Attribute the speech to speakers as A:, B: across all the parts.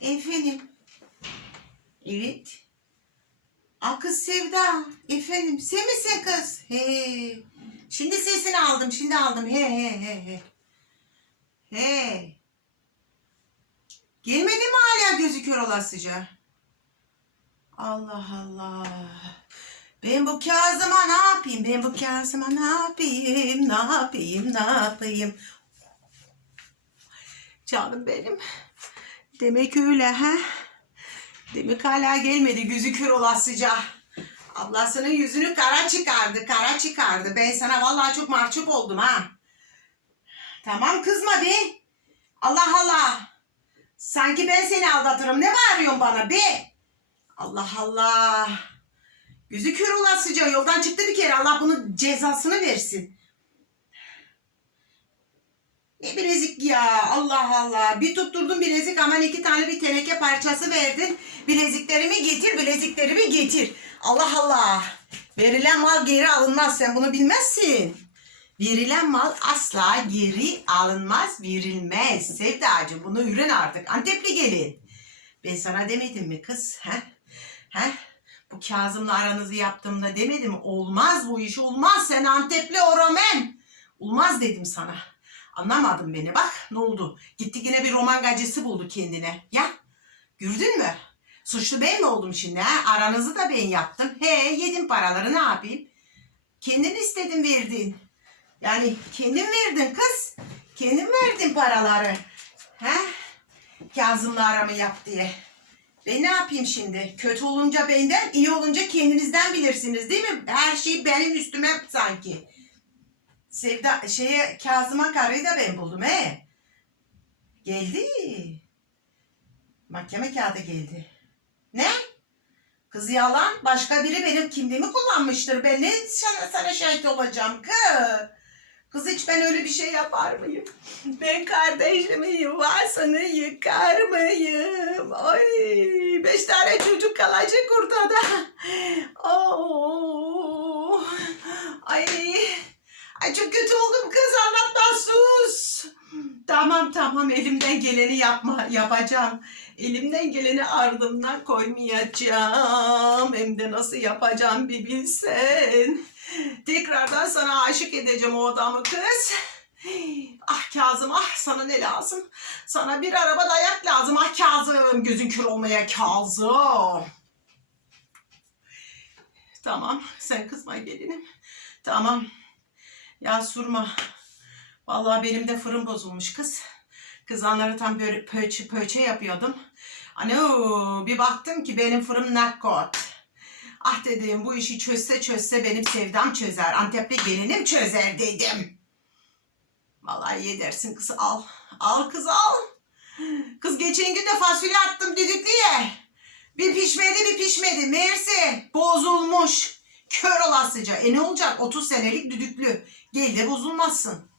A: Efendim. Evet. Kız Sevda. Efendim. Sen misin kız? He. Şimdi sesini aldım. Şimdi aldım. He he he he. He. Gelmedi mi hala gözü kör olasıca? Allah Allah. Ben bu Kazım'a ne yapayım? Ben bu Kazım'a ne yapayım? Ne yapayım? Ne yapayım? Canım benim. Demek öyle ha? Demek hala gelmedi gözü kör olasıca. Ablasının yüzünü kara çıkardı, kara çıkardı. Ben sana vallahi çok mahcup oldum ha. Tamam kızma be. Allah Allah. Sanki ben seni aldatırım. Ne bağırıyorsun bana be? Allah Allah. Yüzü kör olasıca yoldan çıktı bir kere. Allah bunun cezasını versin. Ne bilezik ya Allah Allah. Bir tutturdun bilezik aman iki tane bir teneke parçası verdin. Bileziklerimi getir bileziklerimi getir. Allah Allah. Verilen mal geri alınmaz sen bunu bilmezsin. Verilen mal asla geri alınmaz verilmez. Sevdacığım bunu ürün artık. Antepli gelin. Ben sana demedim mi kız? He? He? Bu Kazım'la aranızı yaptığımda demedim mi? Olmaz bu iş olmaz. Sen Antepli oromen. Olmaz dedim sana. Anlamadın beni bak ne oldu? Gitti yine bir roman gacısı buldu kendine. Ya gördün mü? Suçlu ben mi oldum şimdi ha? Aranızı da ben yaptım. He yedim paraları ne yapayım? Kendin istedin verdin. Yani kendin verdin kız. Kendin verdin paraları. He? Kazım'la aramı yap diye. Ben ne yapayım şimdi? Kötü olunca benden, iyi olunca kendinizden bilirsiniz değil mi? Her şey benim üstüme sanki. Sevda şeye Kazım'a karıyı da ben buldum he. Geldi. Mahkeme kağıdı geldi. Ne? Kız yalan. Başka biri benim kimliğimi kullanmıştır. Ben ne sana, sana şahit olacağım kız? Kız hiç ben öyle bir şey yapar mıyım? Ben kardeşimi yuvasını yıkar mıyım? Ay beş tane çocuk kalacak ortada. Oo. Ay. Ay çok kötü oldum kız anlatma sus. Tamam tamam elimden geleni yapma yapacağım. Elimden geleni ardımdan koymayacağım. Hem de nasıl yapacağım bir bilsen. Tekrardan sana aşık edeceğim o adamı kız. Ah Kazım ah sana ne lazım? Sana bir araba dayak lazım ah Kazım. Gözün kör olmaya Kazım. Tamam sen kızma gelinim. Tamam. Ya Surma. Vallahi benim de fırın bozulmuş kız. Kızanları tam böyle pöçe pöçe yapıyordum. Ano bir baktım ki benim fırın nakot. Ah dedim bu işi çözse çözse benim sevdam çözer. Antepli gelinim çözer dedim. Vallahi iyi dersin kız al. Al kız al. Kız geçen gün de fasulye attım düdüklüye. Bir pişmedi bir pişmedi. Meğerse bozulmuş. Kör olasıca. E ne olacak? 30 senelik düdüklü. Gel de bozulmazsın.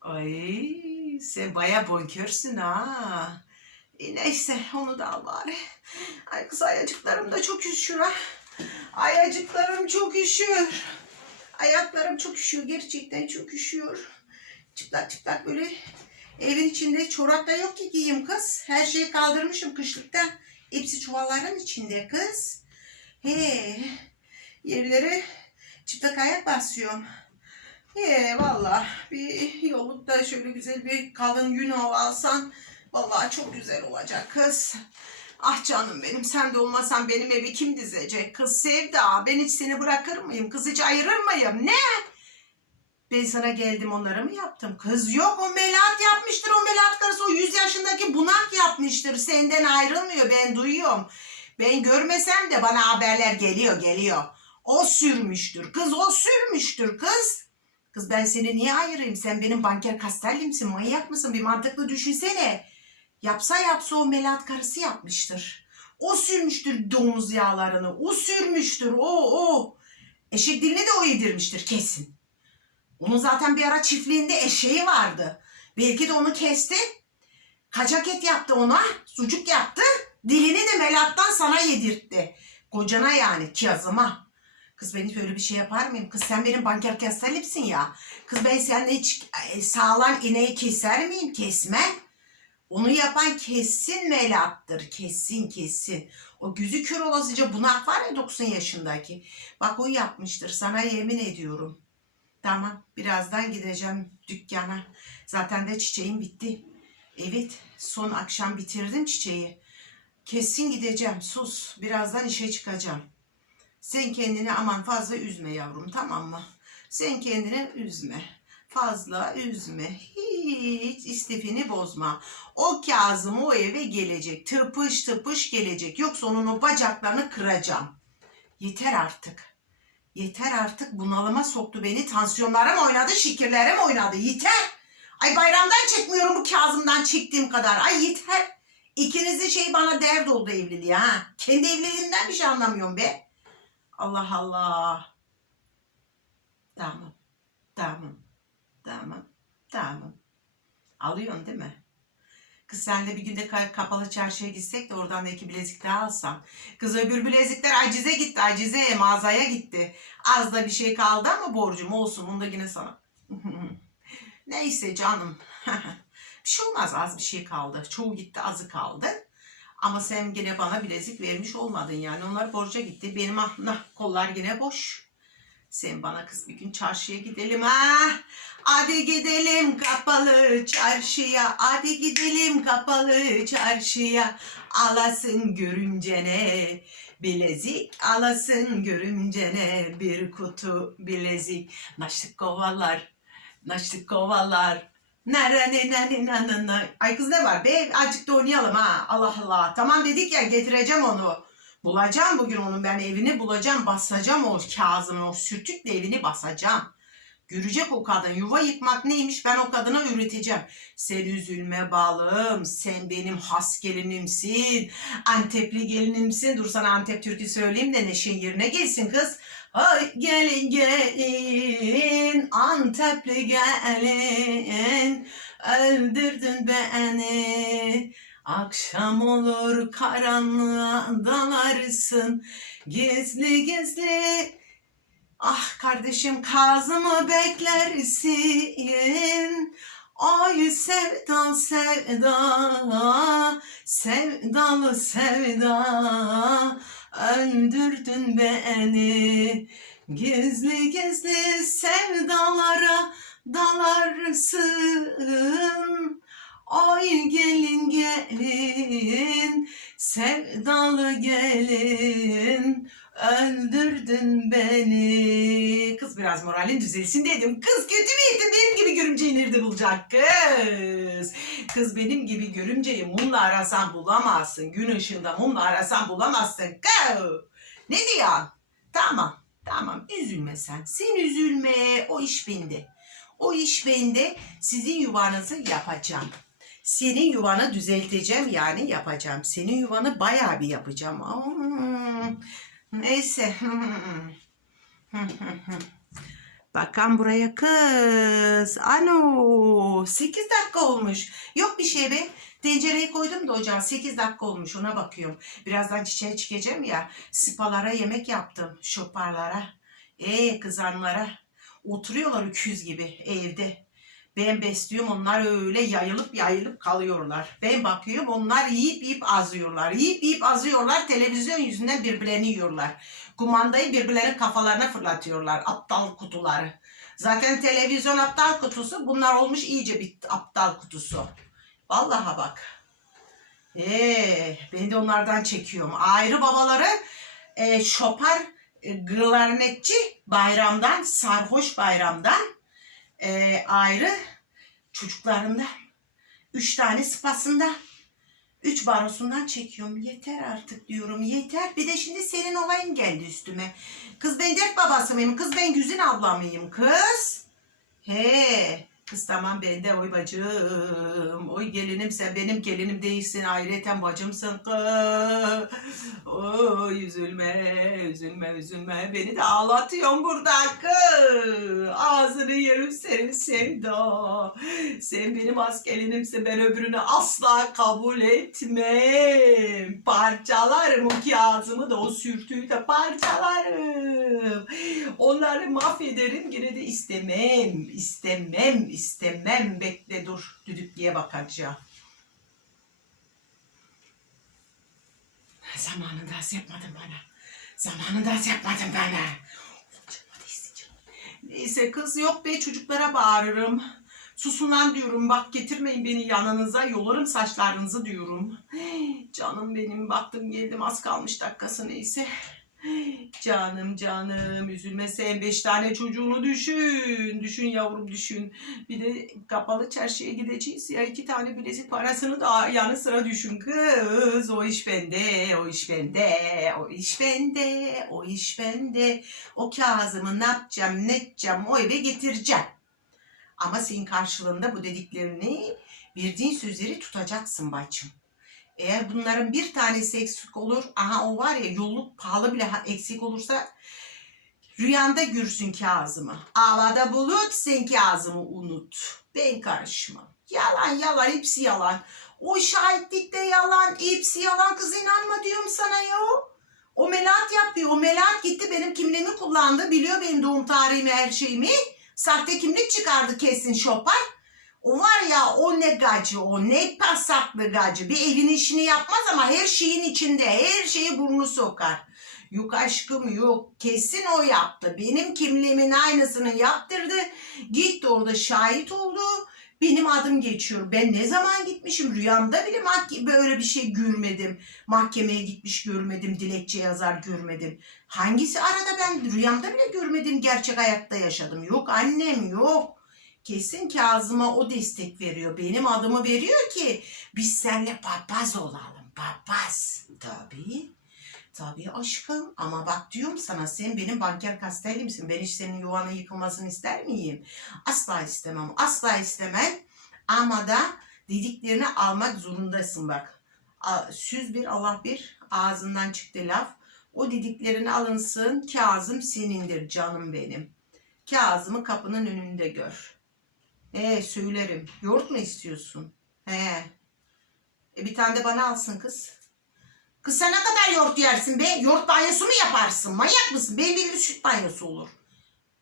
A: Ay sen baya bonkörsün ha. E neyse onu da al bari. Ay kız ayacıklarım da çok üşüyor ha. Ayacıklarım çok üşüyor. Ayaklarım çok üşüyor. Gerçekten çok üşüyor. Çıplak çıplak böyle evin içinde çorap da yok ki giyeyim kız. Her şeyi kaldırmışım kışlıkta. Hepsi çuvalların içinde kız. He. Yerlere çıplak ayak basıyorum. He valla bir yollukta şöyle güzel bir kalın yün hava alsan vallahi çok güzel olacak kız. Ah canım benim sen de olmasan benim evi kim dizecek? Kız Sevda ben hiç seni bırakır mıyım? Kız hiç ayırır mıyım? Ne? Ben sana geldim onları mı yaptım? Kız yok o Melahat yapmıştır o Melahat karısı o 100 yaşındaki bunak yapmıştır. Senden ayrılmıyor ben duyuyorum. Ben görmesem de bana haberler geliyor geliyor. O sürmüştür kız o sürmüştür kız. Kız ben seni niye ayırayım? Sen benim banker kastellimsin manyak mısın? Bir mantıklı düşünsene. Yapsa yapsa o Melahat karısı yapmıştır. O sürmüştür domuz yağlarını. O sürmüştür o o. Eşek dilini de o yedirmiştir kesin. Onun zaten bir ara çiftliğinde eşeği vardı. Belki de onu kesti. Kaçak et yaptı ona. Sucuk yaptı. Dilini de Melat'tan sana yedirtti. Kocana yani Kazım'a. Kız ben hiç öyle bir şey yapar mıyım? Kız sen benim banker kestellipsin ya. Kız ben seninle hiç e, sağlam ineği keser miyim? Kesmem. Onu yapan kesin Melahat'tır. Kesin kesin. O gözü kör olasıca bunak var ya 90 yaşındaki. Bak o yapmıştır. Sana yemin ediyorum. Tamam. Birazdan gideceğim dükkana. Zaten de çiçeğim bitti. Evet. Son akşam bitirdim çiçeği. Kesin gideceğim. Sus. Birazdan işe çıkacağım. Sen kendini aman fazla üzme yavrum tamam mı? Sen kendini üzme. Fazla üzme. Hiç istifini bozma. O Kazım o eve gelecek. Tıpış tıpış gelecek. Yoksa onun o bacaklarını kıracağım. Yeter artık. Yeter artık bunalıma soktu beni. Tansiyonlarım oynadı, şikirlerim oynadı. Yeter. Ay bayramdan çekmiyorum bu Kazım'dan çektiğim kadar. Ay yeter. İkinizin şeyi bana dert oldu evliliği ha. Kendi evliliğimden bir şey anlamıyorum be. Allah Allah. Tamam. Tamam. Tamam. Tamam. Alıyorsun değil mi? Kız senle bir günde ka- kapalı çarşıya gitsek de oradan da iki bilezik daha alsam. Kız öbür bilezikler acize gitti. Acize mağazaya gitti. Az da bir şey kaldı ama borcum olsun. Bunu da yine sana. Neyse canım. bir şey olmaz az bir şey kaldı. Çoğu gitti azı kaldı. Ama sen yine bana bilezik vermiş olmadın yani. Onlar borca gitti. Benim ah, nah, kollar yine boş. Sen bana kız bir gün çarşıya gidelim ha. Hadi gidelim kapalı çarşıya. Hadi gidelim kapalı çarşıya. Alasın görüncene bilezik. Alasın görüncene bir kutu bilezik. Naşlık kovalar. Naşlık kovalar. Nerede ne ne ne ne Ay kız ne var be azıcık da oynayalım ha. Allah Allah. Tamam dedik ya getireceğim onu. Bulacağım bugün onun ben evini bulacağım. Basacağım o Kazım'ı o sürtükle evini basacağım. Görecek o kadın. Yuva yıkmak neymiş ben o kadına üreteceğim. Sen üzülme balım. Sen benim has gelinimsin. Antepli gelinimsin. Dur sana Antep türkü söyleyeyim de neşin yerine gelsin kız. Ay gelin gelin Antepli gelin öldürdün beni Akşam olur karanlığa dalarsın gizli gizli Ah kardeşim Kazım'ı beklersin. Ay sevda sevda Sevdalı sevda. Öldürdün beni. Gizli gizli sevdalara dalarsın. Ay gelin gelin sevdalı gelin öldürdün beni. Kız biraz moralin düzelsin dedim. Kız kötü ettin benim gibi görümceyi nerede bulacak kız? Kız benim gibi görümceyi mumla arasan bulamazsın. Gün ışığında mumla arasan bulamazsın. Kız. Ne diyor? Tamam tamam üzülme sen. Sen üzülme o iş bende. O iş bende sizin yuvanızı yapacağım. Senin yuvanı düzelteceğim yani yapacağım. Senin yuvanı bayağı bir yapacağım. Hmm, Neyse. Bakan buraya kız. Ano 8 dakika olmuş. Yok bir şey be. Tencereyi koydum da ocağa 8 dakika olmuş ona bakıyorum. Birazdan çiçeğe çıkacağım ya. Spalara yemek yaptım. Şoparlara. Ee kızanlara. Oturuyorlar öküz gibi evde. Ben besliyorum onlar öyle yayılıp yayılıp kalıyorlar. Ben bakıyorum onlar yiyip yiyip azıyorlar. Yiyip yiyip azıyorlar televizyon yüzünden birbirlerini yiyorlar. Kumandayı birbirlerinin kafalarına fırlatıyorlar. Aptal kutuları. Zaten televizyon aptal kutusu bunlar olmuş iyice bir aptal kutusu. Vallahi bak. Ee, ben de onlardan çekiyorum. Ayrı babaları e, şopar e, glarnetçi bayramdan, sarhoş bayramdan e, ayrı çocuklarından üç tane sıpasında üç barosundan çekiyorum. Yeter artık diyorum yeter. Bir de şimdi senin olayın geldi üstüme. Kız ben dert babası mıyım? Kız ben Güzin abla mıyım? Kız. He. Kız tamam ben de oy bacım. Oy gelinim sen benim gelinim değilsin. Ayrıca bacımsın kız. Oy üzülme, üzülme, üzülme. Beni de ağlatıyorsun burada kız. Ağzını yerim senin sevda. Sen benim askelinimsin. Ben öbürünü asla kabul etmem. Parçalarım o kağıdımı da o sürtüyü de parçalarım. Onları mahvederim yine de istemem. istemem, istemem bekle dur düdüklüye bakacağım. Zamanında az yapmadın bana. Zamanında az yapmadın bana. Neyse kız yok be çocuklara bağırırım. Susunan diyorum bak getirmeyin beni yanınıza yolarım saçlarınızı diyorum. Canım benim baktım geldim az kalmış dakikası neyse. Canım canım üzülme sen beş tane çocuğunu düşün. Düşün yavrum düşün. Bir de kapalı çarşıya gideceğiz ya iki tane bilezik parasını da yanı sıra düşün kız. O iş bende, o iş bende, o iş bende, o iş bende. O Kazım'ı ne yapacağım, ne edeceğim o eve getireceğim. Ama senin karşılığında bu dediklerini verdiğin sözleri tutacaksın bacım. Eğer bunların bir tanesi eksik olur, aha o var ya yolluk pahalı bile eksik olursa rüyanda gürsün Kazım'ı. Havada bulut sen Kazım'ı unut. Ben karışmam. Yalan yalan hepsi yalan. O şahitlik de yalan, hepsi yalan kız inanma diyorum sana ya. O Melahat yapıyor. O Melahat gitti benim kimliğimi kullandı. Biliyor benim doğum tarihimi her şeyimi. Sahte kimlik çıkardı kesin şopar. O var ya o ne gacı o ne pasaklı gacı. Bir evin işini yapmaz ama her şeyin içinde her şeyi burnu sokar. Yok aşkım yok kesin o yaptı. Benim kimliğimin aynısını yaptırdı. Gitti orada şahit oldu. Benim adım geçiyor. Ben ne zaman gitmişim rüyamda bile mahke- böyle bir şey görmedim. Mahkemeye gitmiş görmedim. Dilekçe yazar görmedim. Hangisi arada ben rüyamda bile görmedim. Gerçek hayatta yaşadım. Yok annem yok. Kesin Kazım'a o destek veriyor. Benim adımı veriyor ki biz seninle papaz olalım. Papaz. Tabii. Tabii aşkım ama bak diyorum sana sen benim banker kastellimsin. Ben hiç senin yuvanın yıkılmasını ister miyim? Asla istemem. Asla istemem. Ama da dediklerini almak zorundasın bak. Süz bir Allah bir ağzından çıktı laf. O dediklerini alınsın. Kazım senindir canım benim. Kazım'ı kapının önünde gör. He söylerim. Yoğurt mu istiyorsun? He. E bir tane de bana alsın kız. Kız sen ne kadar yoğurt yersin be? Yoğurt banyosu mu yaparsın? Manyak mısın? Benim bildiğim süt banyosu olur.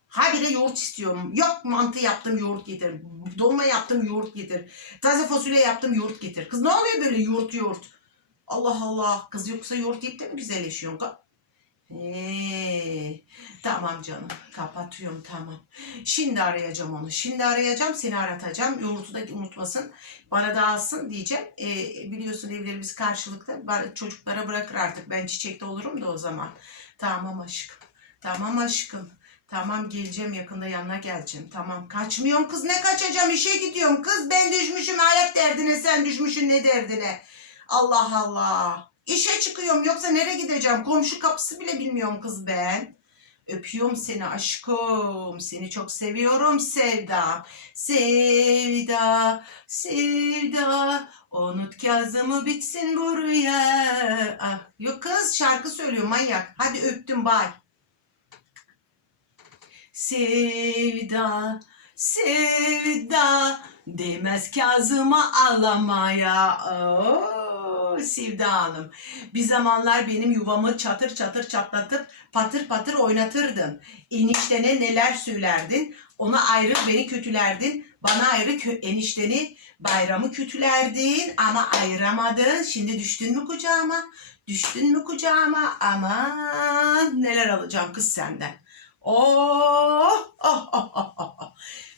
A: Habire yoğurt istiyorum. Yok mantı yaptım yoğurt getir. Dolma yaptım yoğurt getir. Taze fasulye yaptım yoğurt getir. Kız ne oluyor böyle yoğurt yoğurt? Allah Allah. Kız yoksa yoğurt yiyip de mi güzelleşiyorsun? Ee, tamam canım. Kapatıyorum tamam. Şimdi arayacağım onu. Şimdi arayacağım seni aratacağım. Yoğurtu da unutmasın. Bana da alsın diyeceğim. Ee, biliyorsun evlerimiz karşılıklı. Çocuklara bırakır artık. Ben çiçekte olurum da o zaman. Tamam aşkım. Tamam aşkım. Tamam geleceğim yakında yanına geleceğim. Tamam kaçmıyorum kız ne kaçacağım işe gidiyorum. Kız ben düşmüşüm hayat derdine sen düşmüşsün ne derdine. Allah Allah. İşe çıkıyorum yoksa nereye gideceğim? Komşu kapısı bile bilmiyorum kız ben. Öpüyorum seni aşkım. Seni çok seviyorum Sevda. Sevda, Sevda. Unut Kazım'ı bitsin buraya. Ah, yok kız şarkı söylüyor manyak. Hadi öptüm bay. Sevda, sevda demez Kazım'a ağlamaya. Oo, Sevda Hanım. Bir zamanlar benim yuvamı çatır çatır çatlatıp patır patır oynatırdın. Eniştene neler söylerdin. Ona ayrı beni kötülerdin. Bana ayrı kö- enişteni bayramı kötülerdin ama ayıramadın. Şimdi düştün mü kucağıma? Düştün mü kucağıma? Aman neler alacağım kız senden. Oh, oh, oh, oh, oh.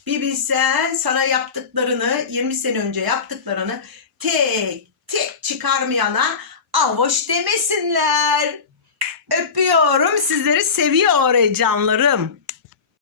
A: Bir bilsen sana yaptıklarını 20 sene önce yaptıklarını tek tek çıkarmayana avoş demesinler. Öpüyorum sizleri seviyor canlarım.